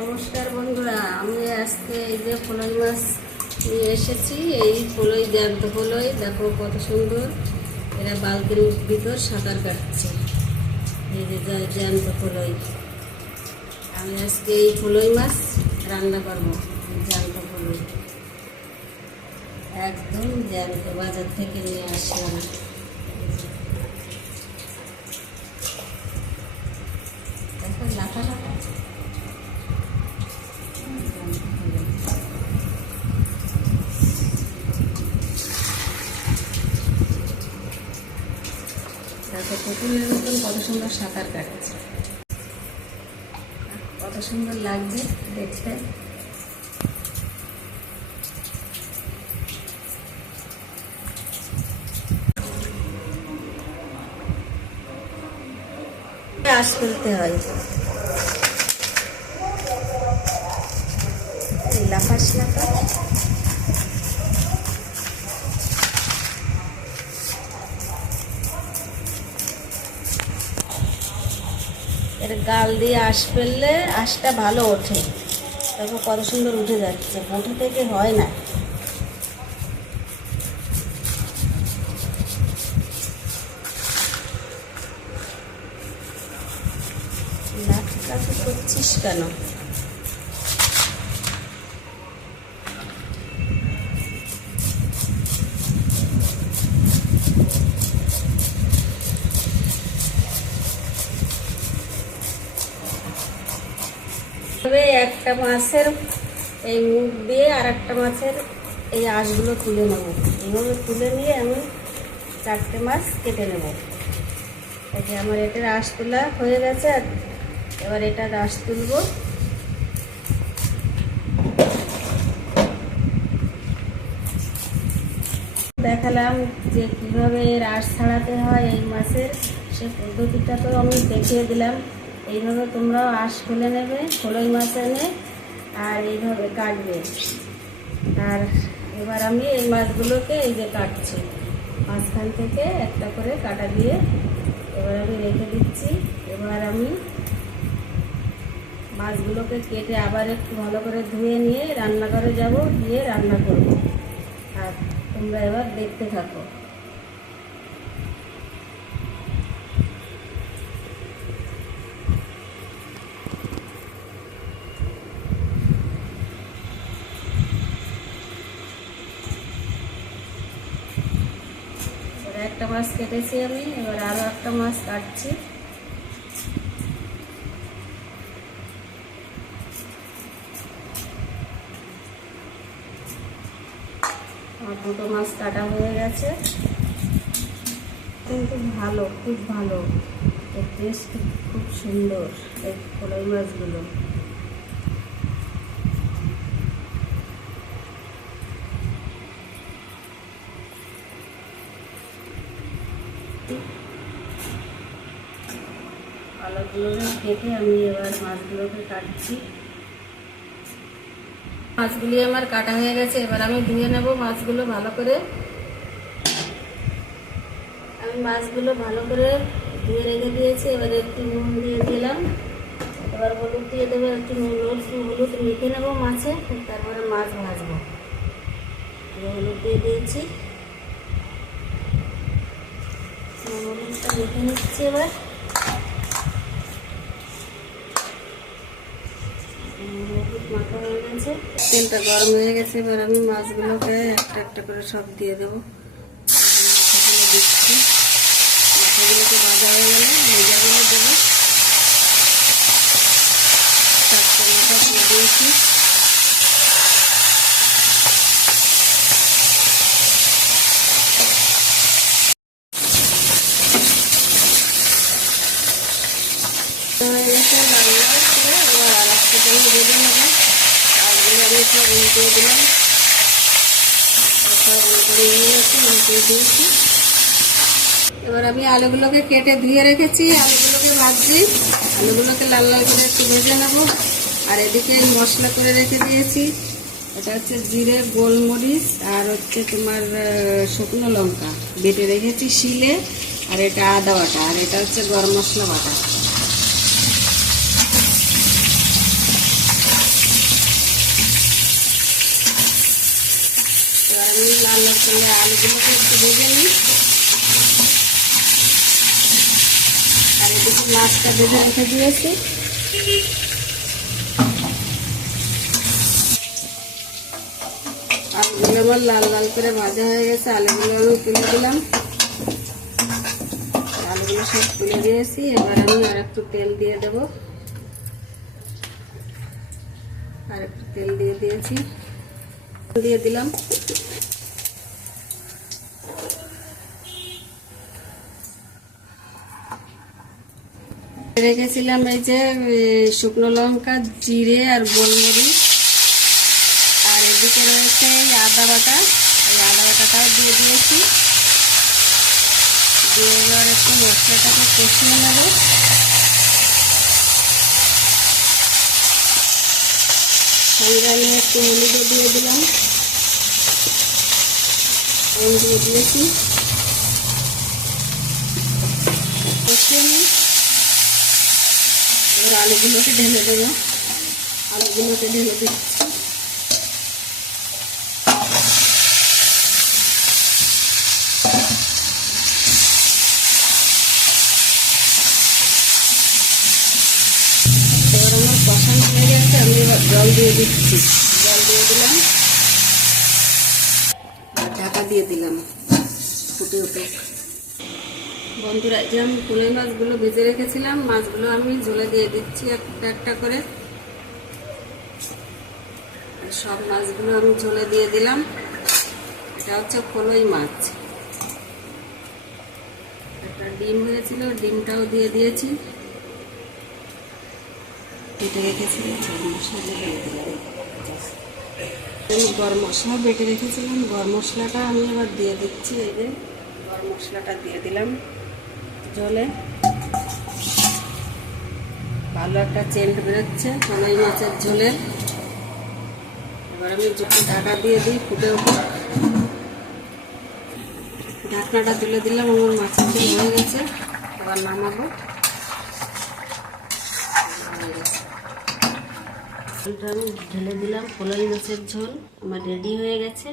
নমস্কার বন্ধুরা, আমি আজকে এই যে ফলই মাছ নিয়ে এসেছি। এই ফলই জ্যান্ত ফলই, দেখো কত সুন্দর। এরা বালতির ভিতর সাঁতার কাটছে। এই যে জ্যান্ত ফলই। আমি আজকে এই ফলই মাছ রান্না করবো। জ্যান্ত ফলই একদম জ্যান্ত, বাজার থেকে নিয়ে আসলাম। দেখো লাফা লাফা। দেখো পুকুরের মতন কত সুন্দর সাঁতার কাটছে, কত সুন্দর লাগছে দেখতে। আঁশ ফেলতে হয়, লাফাস লাফাস। এর গাল দিয়ে আঁশ ফেললে আঁশটা ভালো ওঠে। দেখো কত সুন্দর উঠে যাচ্ছে, বঁটি থেকে হয় না। লাঠি কাঠি করছিস কেন? একটা মাছের এই মুখ দিয়ে আর একটা মাছের এই আঁশগুলো তুলে নেব। এইভাবে তুলে নিয়ে আমি 4টে মাছ কেটে নেব। এই যে আমার এটার আঁশ তোলা হয়ে গেছে, আর এবার এটার আঁশ তুলব। দেখালাম যে কীভাবে এর আঁশ ছাড়াতে হয় এই মাছের, সে পদ্ধতিটা তো আমি দেখিয়ে দিলাম। এইভাবে তোমরাও আঁশ ফেলে নেবে ফলই মাছ এনে, আর এইভাবে কাটবে। আর এবার আমি এই মাছগুলোকে এই যে কাটছি, মাঝখান থেকে একটা করে কাটা দিয়ে এবার আমি রেখে দিচ্ছি। এবার আমি মাছগুলোকে কেটে আবার একটু ভালো করে ধুয়ে নিয়ে রান্নাঘরে যাব, গিয়ে রান্না করব। আর তোমরা এবার দেখতে থাকো। একটা মাছ কেটেছি আমি, এবার আরো একটা মাছ কাটছি। আমার 2টো মাছ কাটা হয়ে গেছে। কিন্তু ভালো, খুব ভালো, এর টেস্ট খুব সুন্দর এই ফলই মাছগুলো। আলুগুলো কেটে আমি এবার মাছগুলোকে কাটছি। মাছগুলি আমার কাটা হয়ে গেছে, এবার আমি ধুয়ে নেব মাছগুলো ভালো করে। আমি মাছগুলো ভালো করে ধুয়ে রেখে দিয়েছি। এবার একটু নুন দিয়ে দিলাম, এবার হলুদ দিয়ে দেবো, একটু হলুদ মেখে নেবো মাছে, তারপরে মাছ ভাজবো। হলুদ দিয়ে দিয়েছি, হলুদটা মেখে নিচ্ছি। এবার মাখা হয়ে গেছে, তেলটা গরম হয়ে গেছে। এবার আমি মাছগুলোকে একটা একটা করে সব দিয়ে দেবো। মাথাগুলো দিচ্ছি, মাথাগুলোকে ভাজা হয়ে গেলে ভেজাগুলো দেবো। 4টে মাথা দিয়ে দিয়েছি। হয়ে গেছে লাল লাল করে, এবার আর একটা করে ভেজে নেবো। আলুগুলো আমি সব উল্টিয়ে দিলাম, সব উল্টে উল্টিয়ে দিয়েছি। এবার আমি আলুগুলোকে কেটে ধুয়ে রেখেছি, আলুগুলোকে ভাজছি। আলুগুলোকে লাল লাল করে একটু ভেজে নেবো। আর এদিকে মশলা করে রেখে দিয়েছি, এটা হচ্ছে জিরে, গোলমরিচ, আর হচ্ছে তোমার শুকনো লঙ্কা বেটে রেখেছি শিলে, আর এটা আদা বাটা, আর এটা হচ্ছে গরম মশলা বাটা। রান্নার সঙ্গে আলুগুলোকে একটু ভেজে নিই। আর এদিকে মাছটা ভেজে রেখে দিয়েছি। আলুগুলো আমার লাল লাল করে ভাজা হয়ে গেছে, আলুগুলো আমি তুলে দিলাম। আলুগুলো সব তুলে দিয়েছি। এবার আমি আর একটু তেল দিয়ে দেবো। আর একটু তেল দিয়ে দিয়েছি, দিয়ে দিলাম। রেখেছিলাম এই যে শুকনো লঙ্কা, জিরে আর গোলমরিচ। আর এদিকে রয়েছে এই আদা বাটা, এই আদা বাটাটাও দিয়ে দিয়েছি। দিয়ে এবার একটু মশলাটাকে কষিয়ে নেব। সঙ্গে আমি একটু হলুদও দিয়ে দিলাম, দিয়ে দিয়েছি। কষিয়ে নিই। এবার আলুগুলোকে ঢেলে দেবো। আলুগুলোকে ঢেলে দিচ্ছি। এবার আমার কষানো হয়ে গেছে, আমি এবার জল দিয়ে দিচ্ছি। জল দিয়ে দিলাম আর ঢাকা দিয়ে দিলাম, ফুটে উঠে। বন্ধুরা, যে আমি কলাই মাছগুলো ভেজে রেখেছিলাম, মাছগুলো আমি ঝোলে দিয়ে দিচ্ছি একটা একটা করে। সব মাছগুলো আমি ঝোলে দিয়ে দিলাম। এটা হচ্ছে কলাই মাছ। একটা ডিম হয়েছিল, ডিমটাও দিয়ে দিয়েছি। বেটে রেখেছিলাম গরম মশলা দিয়ে দিলাম। আমি গরম মশলা বেটে রেখেছিলাম, গরম মশলাটা আমি এবার দিয়ে দিচ্ছি। এই যে গরম মশলাটা দিয়ে দিলাম ঝোলে। ভালো একটা সেন্ট বেরোচ্ছে কলাই মাছের ঝোলে। এবার আমি ঢাকা দিয়ে দিই, ফুটে উঠে। ঢাকনাটা তুলে দিলাম, আমার মাছের ঝোল হয়ে গেছে। এবার নামাবো। ঝোলটা আমি ঢেলে দিলাম। কলাই মাছের ঝোল আমার রেডি হয়ে গেছে।